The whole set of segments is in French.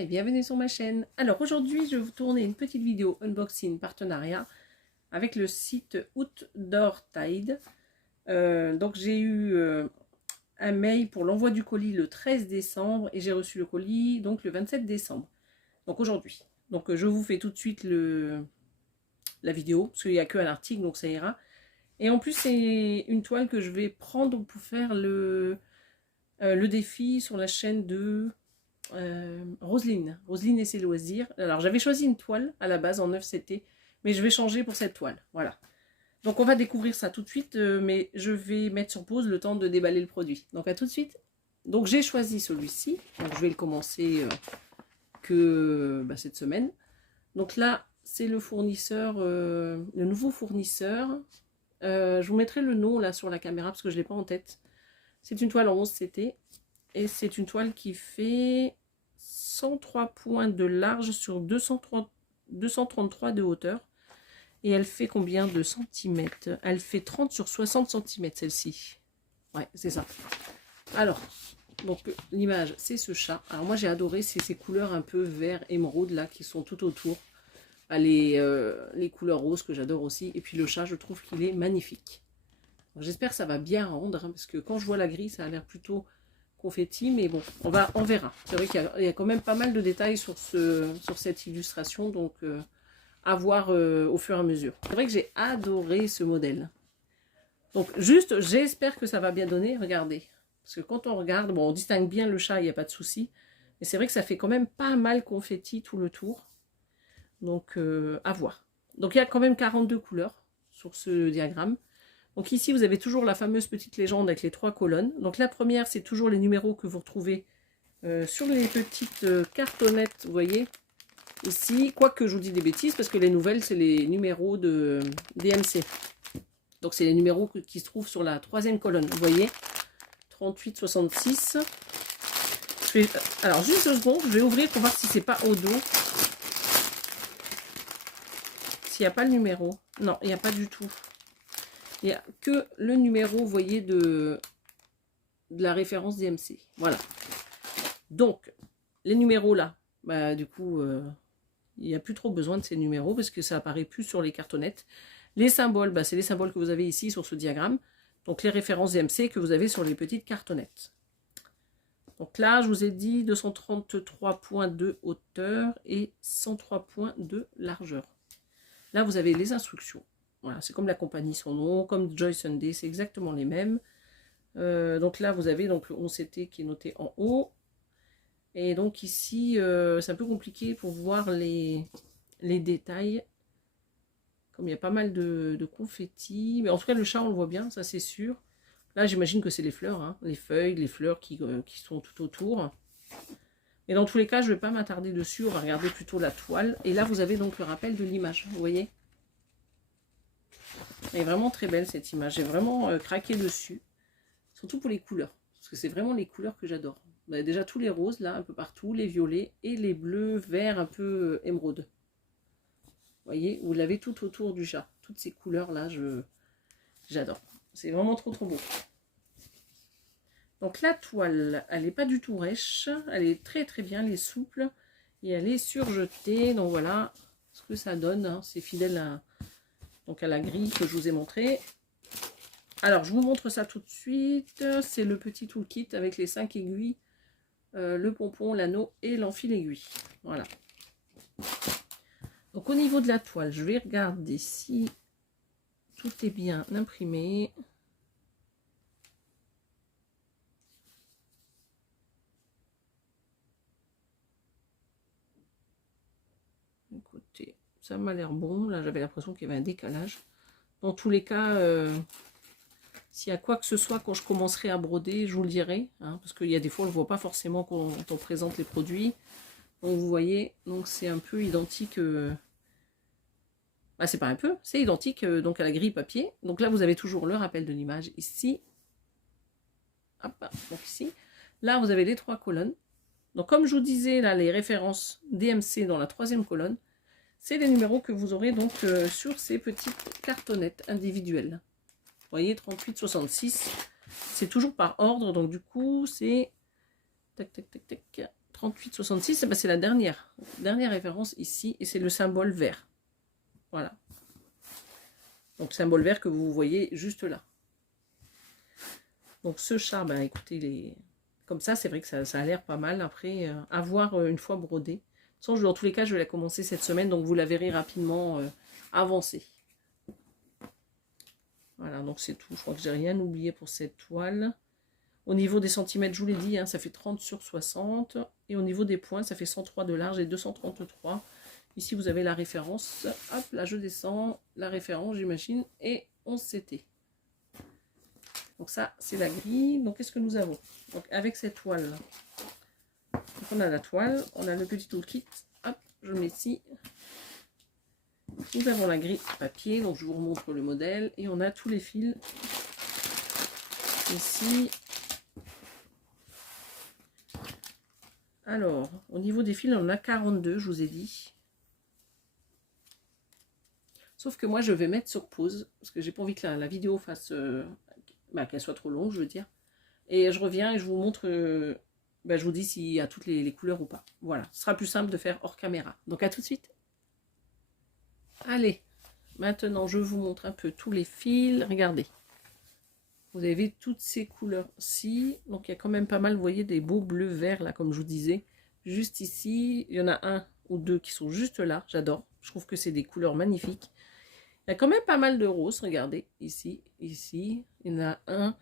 et bienvenue sur ma chaîne. Alors aujourd'hui je vais vous tourner une petite vidéo unboxing partenariat avec le site Outdoor Tide. Donc j'ai eu un mail pour l'envoi du colis le 13 décembre et j'ai reçu le colis donc le 27 décembre. Donc aujourd'hui. Donc je vous fais tout de suite la vidéo parce qu'il n'y a qu'un article donc ça ira. Et en plus c'est une toile que je vais prendre pour faire le défi sur la chaîne de Roselyne et ses loisirs. Alors j'avais choisi une toile à la base en 9CT, mais je vais changer pour cette toile. Voilà. Donc on va découvrir ça tout de suite, mais je vais mettre sur pause le temps de déballer le produit. Donc à tout de suite. Donc j'ai choisi celui-ci. Donc je vais le commencer cette semaine. Donc là c'est le fournisseur, le nouveau fournisseur. Je vous mettrai le nom là sur la caméra parce que je ne l'ai pas en tête. C'est une toile en 11CT et c'est une toile qui fait 103 points de large sur 233 de hauteur. Et elle fait combien de centimètres? Elle fait 30 sur 60 cm celle-ci. Ouais, c'est ça. Alors, donc l'image, c'est ce chat. Alors moi j'ai adoré ces couleurs un peu vert émeraude là qui sont tout autour. Les couleurs roses que j'adore aussi. Et puis le chat, je trouve qu'il est magnifique. J'espère que ça va bien rendre, hein, parce que quand je vois la grille, ça a l'air plutôt confetti, mais bon, on verra. C'est vrai qu'il y a quand même pas mal de détails sur cette illustration, donc à voir au fur et à mesure. C'est vrai que j'ai adoré ce modèle. Donc juste, j'espère que ça va bien donner, regardez. Parce que quand on regarde, bon, on distingue bien le chat, il n'y a pas de souci, mais c'est vrai que ça fait quand même pas mal confetti tout le tour. Donc à voir. Donc il y a quand même 42 couleurs sur ce diagramme. Donc ici, vous avez toujours la fameuse petite légende avec les 3 colonnes. Donc la première, c'est toujours les numéros que vous retrouvez sur les petites cartonnettes, vous voyez. Ici, quoique je vous dis des bêtises, parce que les nouvelles, c'est les numéros de DMC. Donc c'est les numéros qui se trouvent sur la 3e colonne, vous voyez. 38, 66. Alors juste 2 secondes, je vais ouvrir pour voir si c'est pas au dos. S'il n'y a pas le numéro. Non, il n'y a pas du tout. Il n'y a que le numéro, vous voyez, de la référence DMC. Voilà. Donc, les numéros là, bah, du coup, il n'y a plus trop besoin de ces numéros parce que ça apparaît plus sur les cartonnettes. Les symboles, bah, c'est les symboles que vous avez ici sur ce diagramme. Donc, les références DMC que vous avez sur les petites cartonnettes. Donc là, je vous ai dit 233 points de hauteur et 103 points de largeur. Là, vous avez les instructions. Voilà, c'est comme la compagnie, son nom, comme Joy Sunday, c'est exactement les mêmes. Donc là, vous avez donc le 11CT qui est noté en haut. Et donc ici, c'est un peu compliqué pour voir les détails. Comme il y a pas mal de confettis. Mais en tout cas, le chat, on le voit bien, ça c'est sûr. Là, j'imagine que c'est les fleurs, hein, les feuilles, les fleurs qui sont tout autour. Et dans tous les cas, je ne vais pas m'attarder dessus, on va regarder plutôt la toile. Et là, vous avez donc le rappel de l'image, vous voyez. Elle est vraiment très belle cette image, j'ai vraiment craqué dessus, surtout pour les couleurs, parce que c'est vraiment les couleurs que j'adore. Bah, déjà tous les roses là, un peu partout, les violets et les bleus, verts un peu émeraude. Vous voyez, vous l'avez tout autour du chat, toutes ces couleurs là, j'adore. C'est vraiment trop beau. Donc la toile, elle n'est pas du tout rêche, elle est très bien, elle est souple et elle est surjetée. Donc voilà ce que ça donne, hein. C'est fidèle à la grille que je vous ai montré. Alors je vous montre ça tout de suite. C'est le petit toolkit avec les 5 aiguilles, le pompon, l'anneau et l'enfil aiguille. Voilà. Donc au niveau de la toile, je vais regarder si tout est bien imprimé. Écoutez, ça m'a l'air bon. Là, j'avais l'impression qu'il y avait un décalage. Dans tous les cas, s'il y a quoi que ce soit quand je commencerai à broder, je vous le dirai. Hein, parce qu'il y a des fois, on ne le voit pas forcément quand on présente les produits. Donc, vous voyez, donc c'est un peu identique. Bah, c'est pas un peu, c'est identique donc à la grille papier. Donc là, vous avez toujours le rappel de l'image ici. Hop, donc ici. Là, vous avez les 3 colonnes. Donc, comme je vous disais, là, les références DMC dans la 3e colonne, c'est les numéros que vous aurez donc sur ces petites cartonnettes individuelles. Vous voyez, 38, 66. C'est toujours par ordre, donc du coup, c'est 38,66, ben c'est la dernière référence ici, et c'est le symbole vert. Voilà. Donc, symbole vert que vous voyez juste là. Donc, ce char, ben, écoutez, comme ça, c'est vrai que ça a l'air pas mal. Après, à voir une fois brodé. De toute façon, dans tous les cas, je vais la commencer cette semaine, donc vous la verrez rapidement avancer. Voilà, donc c'est tout. Je crois que j'ai rien oublié pour cette toile. Au niveau des centimètres, je vous l'ai dit, hein, ça fait 30 sur 60. Et au niveau des points, ça fait 103 de large et 233. Ici, vous avez la référence. Hop, là, je descends. La référence, j'imagine. Et 11 CT. Donc ça, c'est la grille. Donc, qu'est-ce que nous avons? Donc, avec cette toile, donc, on a la toile. On a le petit toolkit. Hop, je le mets ici. Nous avons la grille papier. Donc, je vous remontre le modèle. Et on a tous les fils. Ici. Alors, au niveau des fils, on en a 42, je vous ai dit. Sauf que moi, je vais mettre sur pause, parce que j'ai pas envie que la vidéo fasse... qu'elle soit trop longue, je veux dire. Et je reviens et je vous montre... je vous dis s'il y a toutes les couleurs ou pas. Voilà, ce sera plus simple de faire hors caméra. Donc, à tout de suite. Allez, maintenant, je vous montre un peu tous les fils. Regardez. Vous avez toutes ces couleurs-ci. Donc, il y a quand même pas mal, vous voyez, des beaux bleus verts, là, comme je vous disais. Juste ici, il y en a un ou deux qui sont juste là. J'adore. Je trouve que c'est des couleurs magnifiques. Il y a quand même pas mal de roses. Regardez, ici, ici. Il y en a un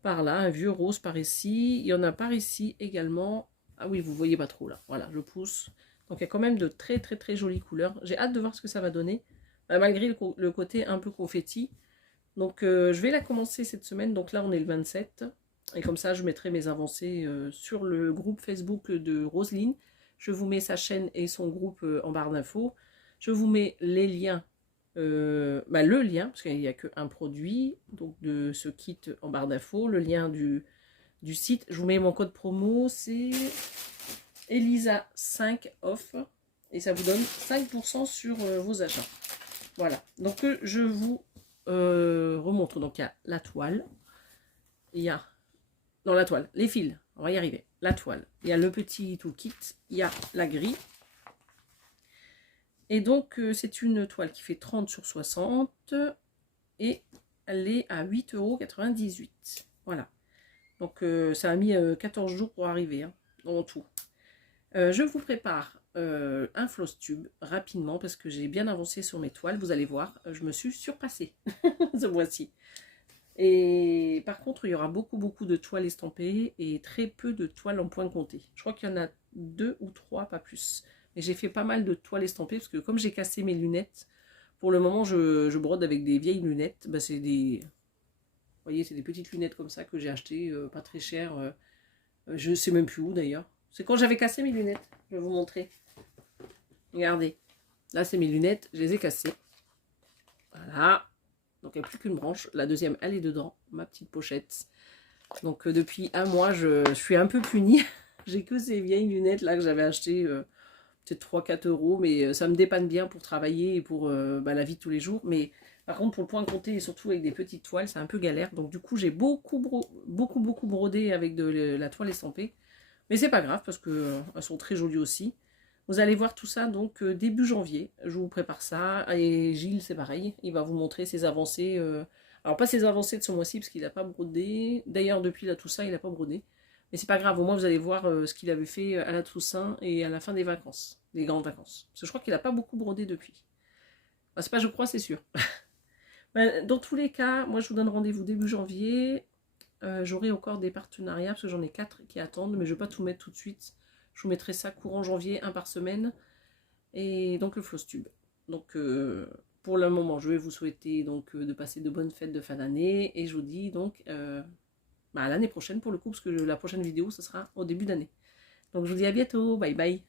par là, un vieux rose par ici. Il y en a par ici également. Ah oui, vous voyez pas trop, là. Voilà, je pousse. Donc, il y a quand même de très, très, très jolies couleurs. J'ai hâte de voir ce que ça va donner. Malgré le côté un peu confetti. Donc, je vais la commencer cette semaine. Donc là, on est le 27. Et comme ça, je mettrai mes avancées sur le groupe Facebook de Roselyne. Je vous mets sa chaîne et son groupe en barre d'infos. Je vous mets les liens, le lien, parce qu'il n'y a qu'un produit, donc de ce kit en barre d'infos. Le lien du site. Je vous mets mon code promo, c'est Elisa5 off. Et ça vous donne 5% sur vos achats. Voilà. Donc, je vous... remontre. Donc il y a la toile, il y a dans la toile, les fils, on va y arriver, la toile, il y a le petit toolkit, il y a la grille, et donc c'est une toile qui fait 30 sur 60 et elle est à 8,98 €. Voilà, donc ça a mis 14 jours pour arriver, hein, en tout. Je vous prépare un floss tube rapidement parce que j'ai bien avancé sur mes toiles. Vous allez voir, je me suis surpassée ce mois-ci. Et par contre, il y aura beaucoup de toiles estampées et très peu de toiles en point compté. Je crois qu'il y en a 2 ou 3, pas plus. Mais j'ai fait pas mal de toiles estampées parce que comme j'ai cassé mes lunettes, pour le moment, je brode avec des vieilles lunettes. C'est des... Vous voyez, c'est des petites lunettes comme ça que j'ai achetées, pas très chères. Je sais même plus où d'ailleurs. C'est quand j'avais cassé mes lunettes. Je vais vous montrer. Regardez. Là, c'est mes lunettes. Je les ai cassées. Voilà. Donc, il n'y a plus qu'une branche. La deuxième, elle est dedans. Ma petite pochette. Donc, depuis un mois, je suis un peu punie. J'ai que ces vieilles lunettes là que j'avais achetées peut-être 3-4 €. Mais ça me dépanne bien pour travailler et pour la vie de tous les jours. Mais par contre, pour le point compté et surtout avec des petites toiles, c'est un peu galère. Donc, du coup, j'ai beaucoup brodé avec de la toile estampée. Mais c'est pas grave parce qu'elles sont très jolies aussi. Vous allez voir tout ça donc début janvier. Je vous prépare ça. Et Gilles, c'est pareil. Il va vous montrer ses avancées. Alors, pas ses avancées de ce mois-ci parce qu'il n'a pas brodé. D'ailleurs, depuis la Toussaint, il n'a pas brodé. Mais c'est pas grave. Au moins, vous allez voir ce qu'il avait fait à la Toussaint et à la fin des vacances. Des grandes vacances. Parce que je crois qu'il n'a pas beaucoup brodé depuis. Enfin, c'est pas je crois, c'est sûr. Dans tous les cas, moi, je vous donne rendez-vous début janvier. J'aurai encore des partenariats parce que j'en ai 4 qui attendent, mais je ne vais pas tout mettre tout de suite. Je vous mettrai ça courant janvier, un par semaine. Et donc le floss tube. Donc pour le moment, je vais vous souhaiter donc de passer de bonnes fêtes de fin d'année. Et je vous dis donc à l'année prochaine pour le coup, parce que la prochaine vidéo, ce sera au début d'année. Donc je vous dis à bientôt. Bye bye.